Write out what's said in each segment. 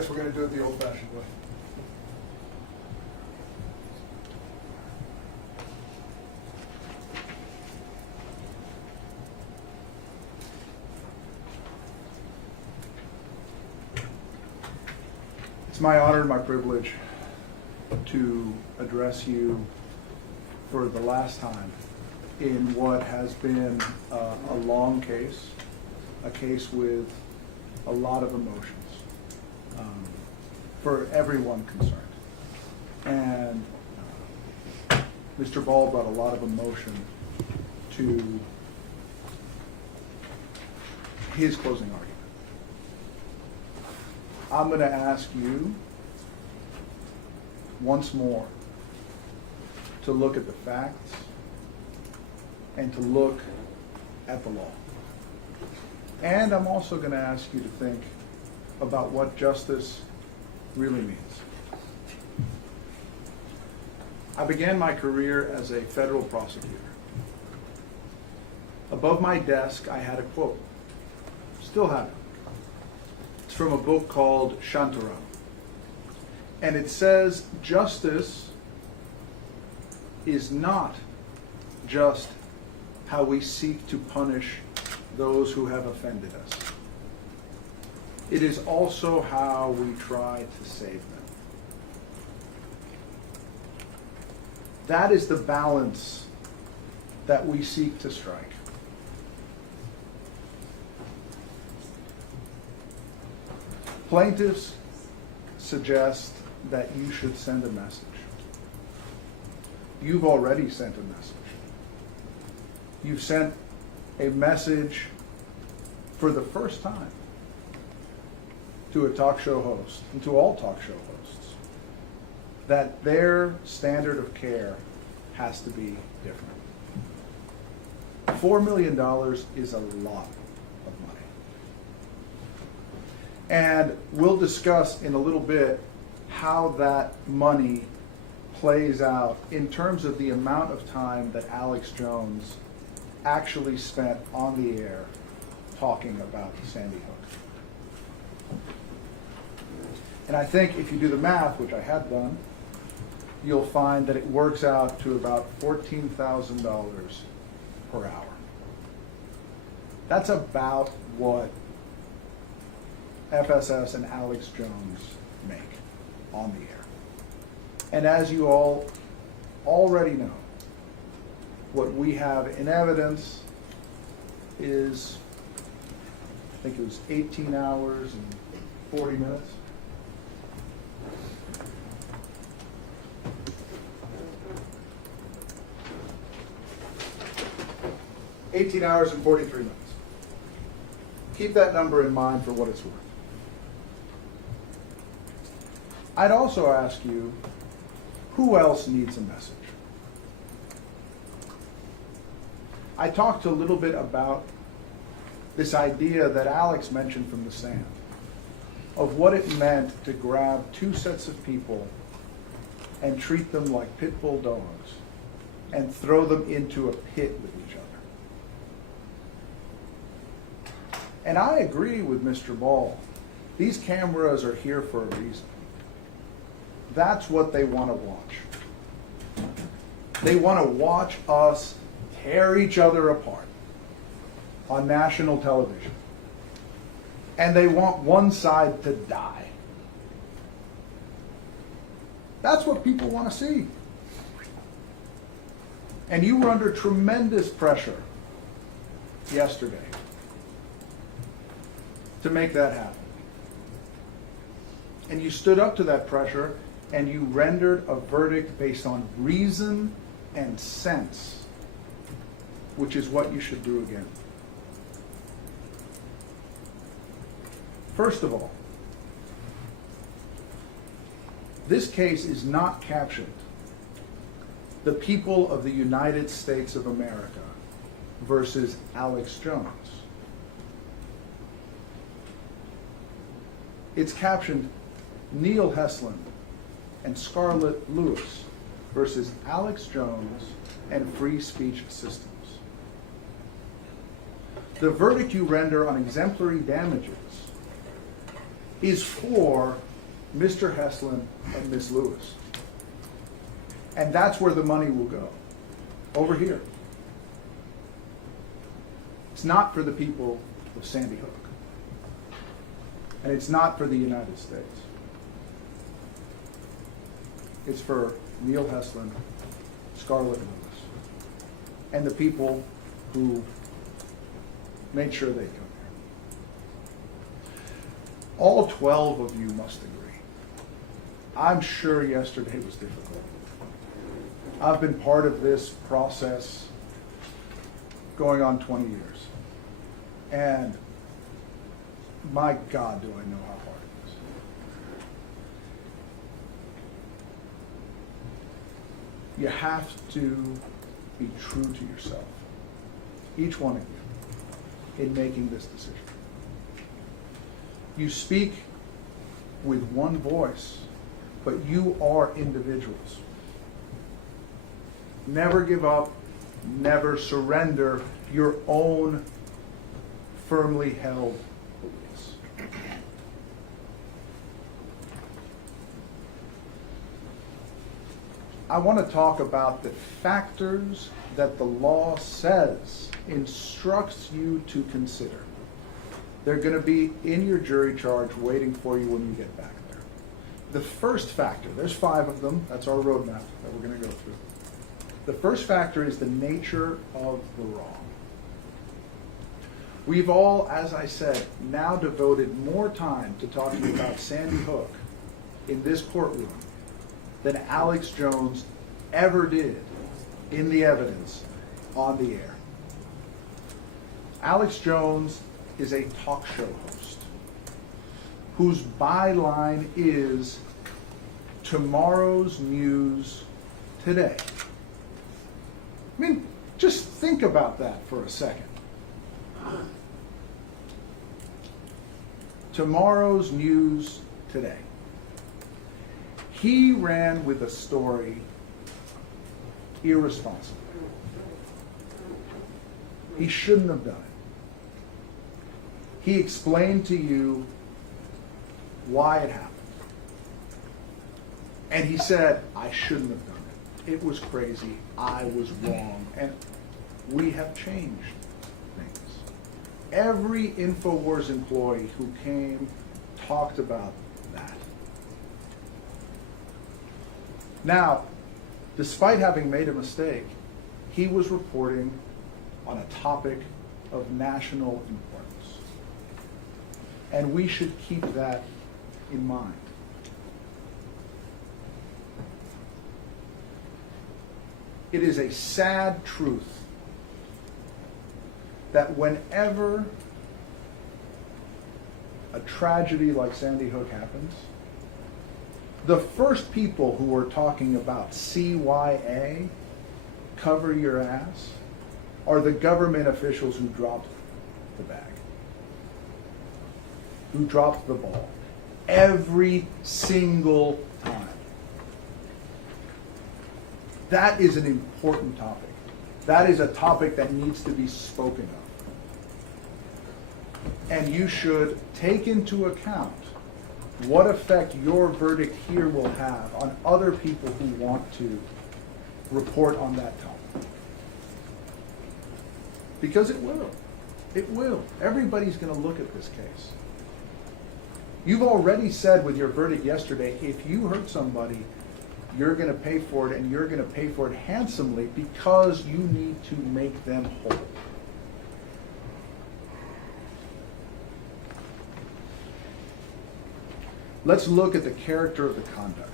guess we're going to do it the old-fashioned way. It's my honor and my privilege to address you for the last time in what has been a long case, a case with a lot of emotions for everyone concerned. And Mr. Ball brought a lot of emotion to his closing argument. I'm going to ask you once more to look at the facts and to look at the law. And I'm also going to ask you to think about what justice really means. I began my career as a federal prosecutor. Above my desk, I had a quote. Still have it. It's from a book called Shantaram. And it says, justice is not just how we seek to punish those who have offended us. It is also how we try to save them. That is the balance that we seek to strike. Plaintiffs suggest that you should send a message. You've already sent a message. You've sent a message for the first time to a talk show host, and to all talk show hosts, that their standard of care has to be different. $4 million is a lot of money. And we'll discuss in a little bit how that money plays out in terms of the amount of time that Alex Jones actually spent on the air talking about Sandy Hook. And I think if you do the math, which I have done, you'll find that it works out to about $14,000 per hour. That's about what FSS and Alex Jones make on the air. And as you all already know, what we have in evidence is, I think it was 18 hours and 40 minutes. $18 hours and 43 minutes. Keep that number in mind for what it's worth. I'd also ask you, who else needs a message? I talked a little bit about this idea that Alex mentioned from the stand of what it meant to grab two sets of people and treat them like pit bull dogs and throw them into a pit with each other. And I agree with Mr. Ball. These cameras are here for a reason. That's what they want to watch. They want to watch us tear each other apart on national television. And they want one side to die. That's what people want to see. And you were under tremendous pressure yesterday to make that happen. And you stood up to that pressure and you rendered a verdict based on reason and sense, which is what you should do again. First of all, this case is not captioned "The people of the United States of America versus Alex Jones." It's captioned "Neil Heslin and Scarlett Lewis versus Alex Jones and Free Speech Systems." The verdict you render on exemplary damages is for Mr. Heslin and Ms. Lewis. And that's where the money will go, over here. It's not for the people of Sandy Hook. And it's not for the United States. It's for Neil Heslin, Scarlett Lewis, and the people who made sure they come here. All 12 of you must agree. I'm sure yesterday was difficult. I've been part of this process going on 20 years. And my God, do I know how hard it is. You have to be true to yourself, each one of you, in making this decision. You speak with one voice, but you are individuals. Never give up, never surrender your own firmly held beliefs. I want to talk about the factors that the law says instructs you to consider. They're going to be in your jury charge waiting for you when you get back there. The first factor, there's 5 of them, that's our roadmap that we're going to go through. The first factor is the nature of the wrong. We've all, as I said, now devoted more time to talking about Sandy Hook in this courtroom than Alex Jones ever did in the evidence on the air. Alex Jones is a talk show host whose byline is tomorrow's news today. I mean, just think about that for a second. Tomorrow's news today. He ran with a story irresponsibly. He shouldn't have done it. He explained to you why it happened. And he said, I shouldn't have done it. It was crazy. I was wrong. And we have changed things. Every InfoWars employee who came talked about that. Now, despite having made a mistake, he was reporting on a topic of national importance. And we should keep that in mind. It is a sad truth that whenever a tragedy like Sandy Hook happens, the first people who are talking about CYA, cover your ass, are the government officials who dropped the bag, who dropped the ball, every single time. That is an important topic. That is a topic that needs to be spoken of. And you should take into account what effect your verdict here will have on other people who want to report on that topic. Because it will. It will. Everybody's going to look at this case. You've already said with your verdict yesterday, if you hurt somebody, you're going to pay for it, and you're going to pay for it handsomely because you need to make them whole. Let's look at the character of the conduct.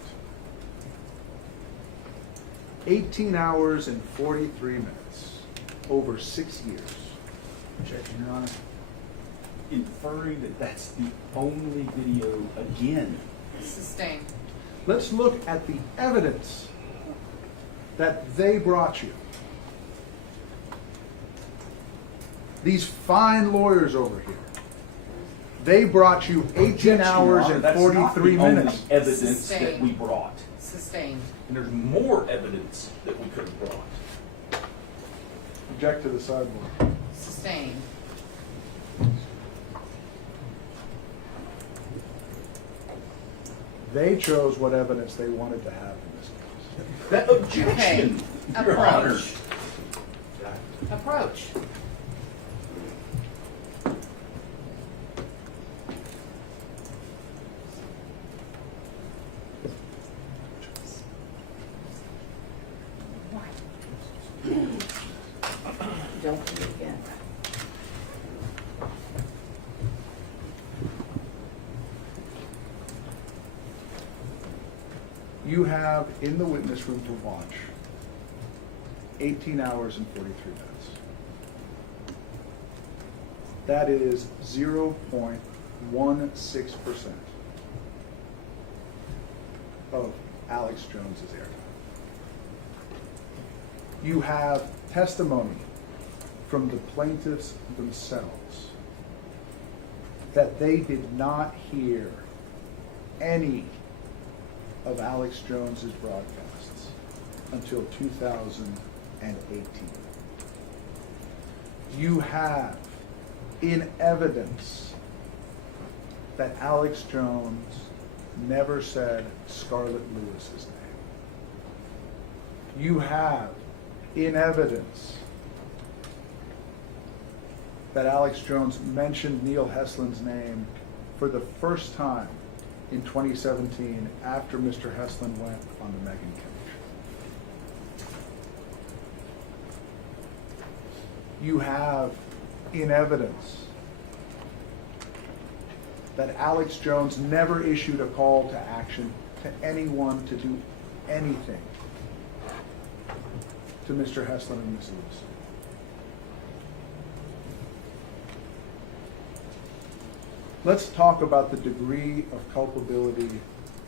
18 hours and 43 minutes, over 6 years. Objection, Your Honor. Inferring that that's the only video again. Sustained. Let's look at the evidence that they brought you. These fine lawyers over here. They brought you 18 Objection, Your hours Honor. and That's 43 not the minutes. only evidence that Sustained. we brought. Sustained. And there's more evidence that we could have brought. Object to the sidebar. Sustained. They chose what evidence they wanted to have in this case. That objection, Okay. Your Honor. Approach. Approach. Don't do it again. You have in the witness room to watch 18 hours and 43 minutes. That is 0.16% of Alex Jones's airtime. You have testimony from the plaintiffs themselves that they did not hear any of Alex Jones's broadcasts until 2018. You have in evidence that Alex Jones never said Scarlett Lewis's name. You have in evidence that Alex Jones mentioned Neil Heslin's name for the first time in 2017 after Mr. Heslin went on the Megyn Kelly show. You have in evidence that Alex Jones never issued a call to action to anyone to do anything to Mr. Heslin and Ms. Lewis. Let's talk about the degree of culpability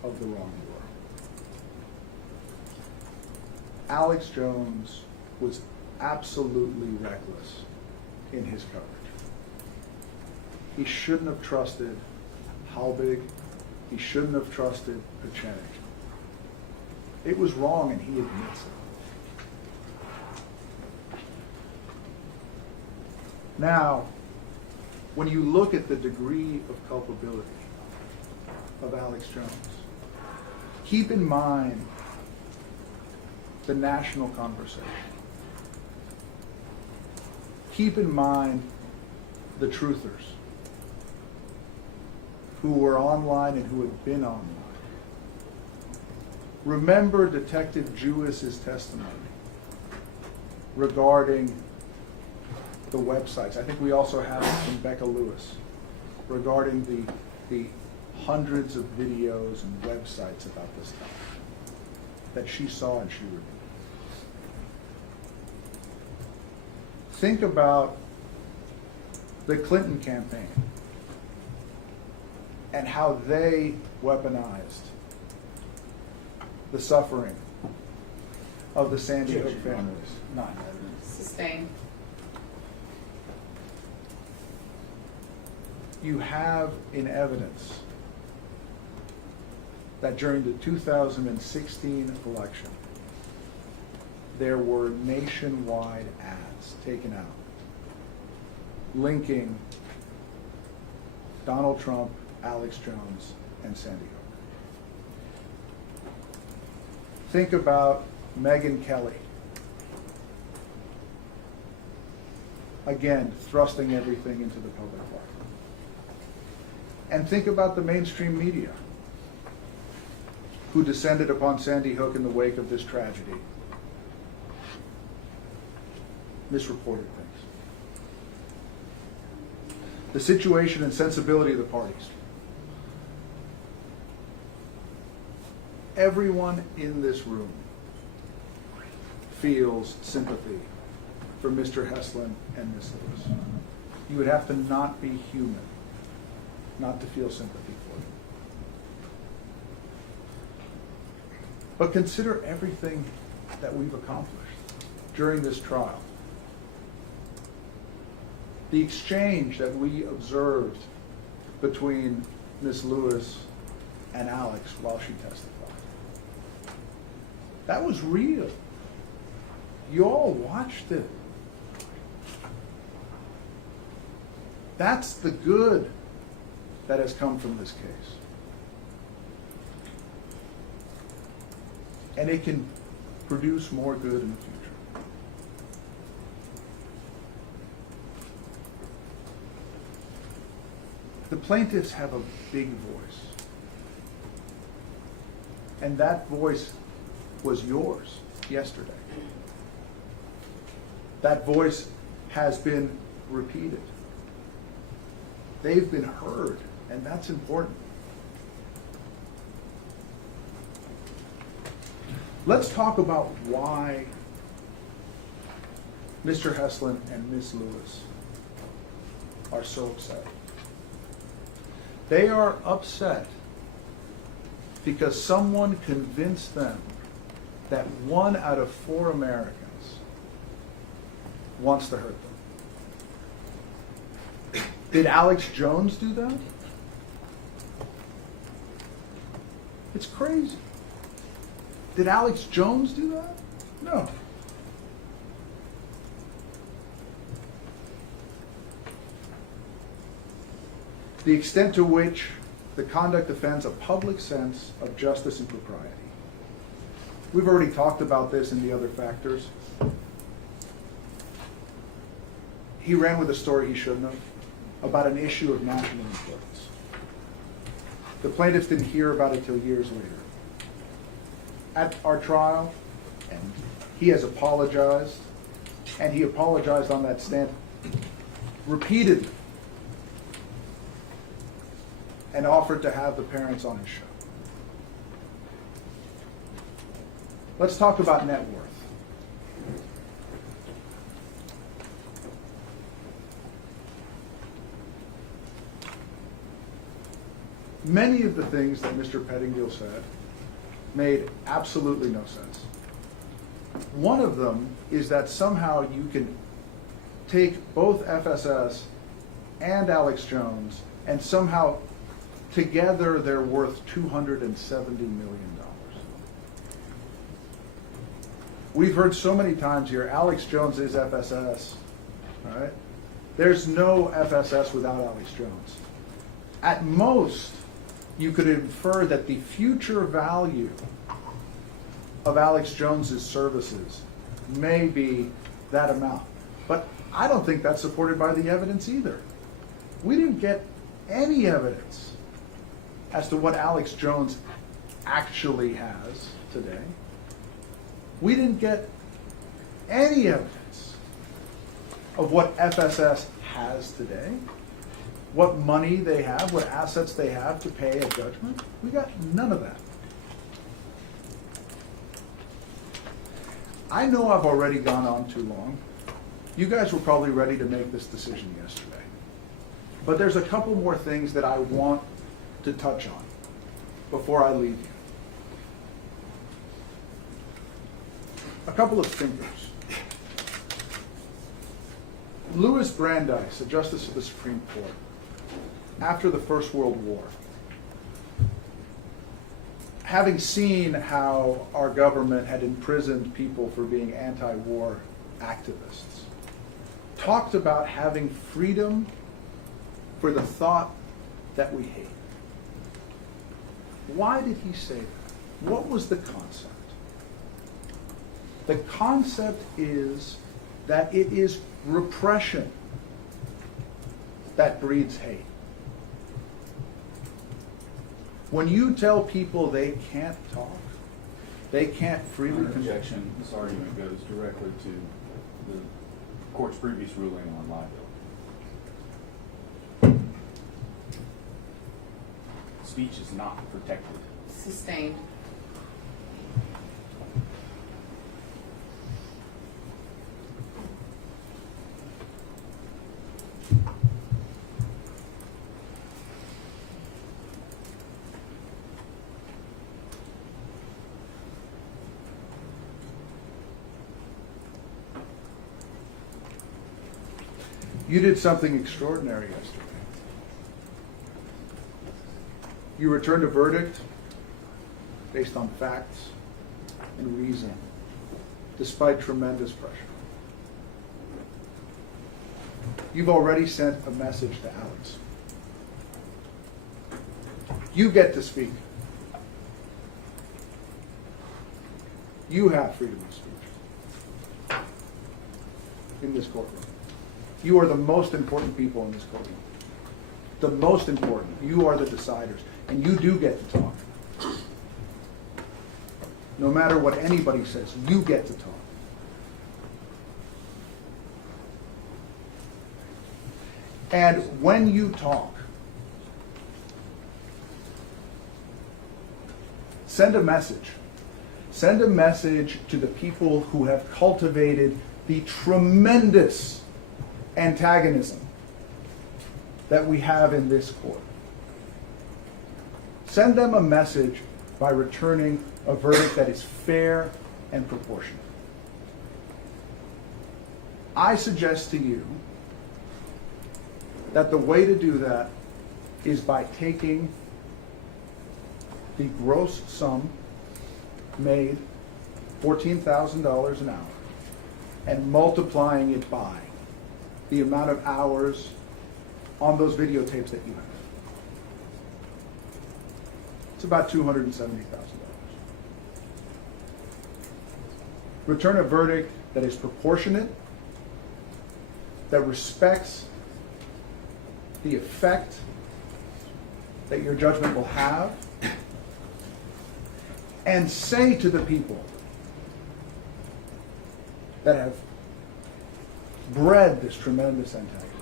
of the wrongdoer. Alex Jones was absolutely reckless in his coverage. He shouldn't have trusted Halbig. He shouldn't have trusted Pachenik. It was wrong, and he admits it. Now, when you look at the degree of culpability of Alex Jones, keep in mind the national conversation. Keep in mind the truthers who were online and who had been online. Remember Detective Jewis's testimony regarding the websites. I think we also have it from Becca Lewis regarding the hundreds of videos and websites about this stuff that she saw and she reviewed. Think about the Clinton campaign and how they weaponized the suffering of the Sandy Hook families. Not in evidence. Sustained. You have in evidence that during the 2016 election, there were nationwide ads taken out linking Donald Trump, Alex Jones, and Sandy Hook. Think about Megyn Kelly. Again, thrusting everything into the public light. And think about the mainstream media who descended upon Sandy Hook in the wake of this tragedy, misreported things. The situation and sensibility of the parties. Everyone in this room feels sympathy for Mr. Heslin and Ms. Lewis. You would have to not be human not to feel sympathy for them. But consider everything that we've accomplished during this trial. The exchange that we observed between Ms. Lewis and Alex while she testified. That was real. You all watched it. That's the good that has come from this case. and it can produce more good in the future. The plaintiffs have a big voice. And that voice was yours yesterday. That voice has been repeated. They've been heard, and that's important. Let's talk about why Mr. Heslin and Ms. Lewis are so upset. They are upset because someone convinced them that 1 out of 4 Americans wants to hurt them. Did Alex Jones do that? It's crazy. Did Alex Jones do that? No. The extent to which the conduct offends a public sense of justice and propriety. We've already talked about this in the other factors. He ran with a story he shouldn't have about an issue of national importance. The plaintiffs didn't hear about it till years later. At our trial, and he has apologized, and he apologized on that stand repeatedly, and offered to have the parents on his show. Let's talk about net worth. Many of the things that Mr. Pettingill said made absolutely no sense. One of them is that somehow you can take both FSS and Alex Jones and somehow together they're worth $270 million. We've heard so many times here, Alex Jones is FSS, all right? There's no FSS without Alex Jones. At most, you could infer that the future value of Alex Jones's services may be that amount. But I don't think that's supported by the evidence either. We didn't get any evidence as to what Alex Jones actually has today. We didn't get any evidence of what FSS has today, what money they have, what assets they have to pay a judgment. We got none of that. I know I've already gone on too long. You guys were probably ready to make this decision yesterday. But there's a couple more things that I want to touch on before I leave you. A couple of thinkers. Louis Brandeis, a justice of the Supreme Court, after the First World War, having seen how our government had imprisoned people for being anti-war activists, talked about having freedom for the thought that we hate. Why did he say that? What was the concept? The concept is that it is repression that breeds hate. When you tell people they can't talk, they can't freely Objection. This argument goes directly to the court's previous ruling on liability. Speech is not protected. Sustained. You did something extraordinary yesterday. You returned a verdict based on facts and reason, despite tremendous pressure. You've already sent a message to Alex. You get to speak. You have freedom of speech in this courtroom. You are the most important people in this courtroom. The most important. You are the deciders, and you do get to talk. No matter what anybody says, you get to talk. And when you talk, send a message. Send a message to the people who have cultivated the tremendous antagonism that we have in this court. Send them a message by returning a verdict that is fair and proportionate. I suggest to you that the way to do that is by taking the gross sum made, $14,000 an hour, and multiplying it by the amount of hours on those videotapes that you have. It's about $270,000. Return a verdict that is proportionate, that respects the effect that your judgment will have, and say to the people that have bred this tremendous antagonism,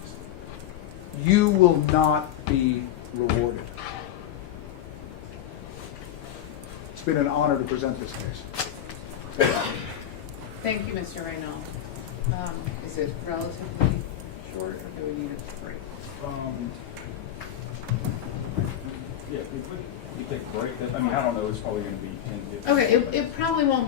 you will not be rewarded. It's been an honor to present this case. Thank you, Mr. Reynal. Is it relatively short, or do we need a break? Yeah, we take a break. I mean, I don't know, it's probably gonna be 10, 15. Okay, it probably won't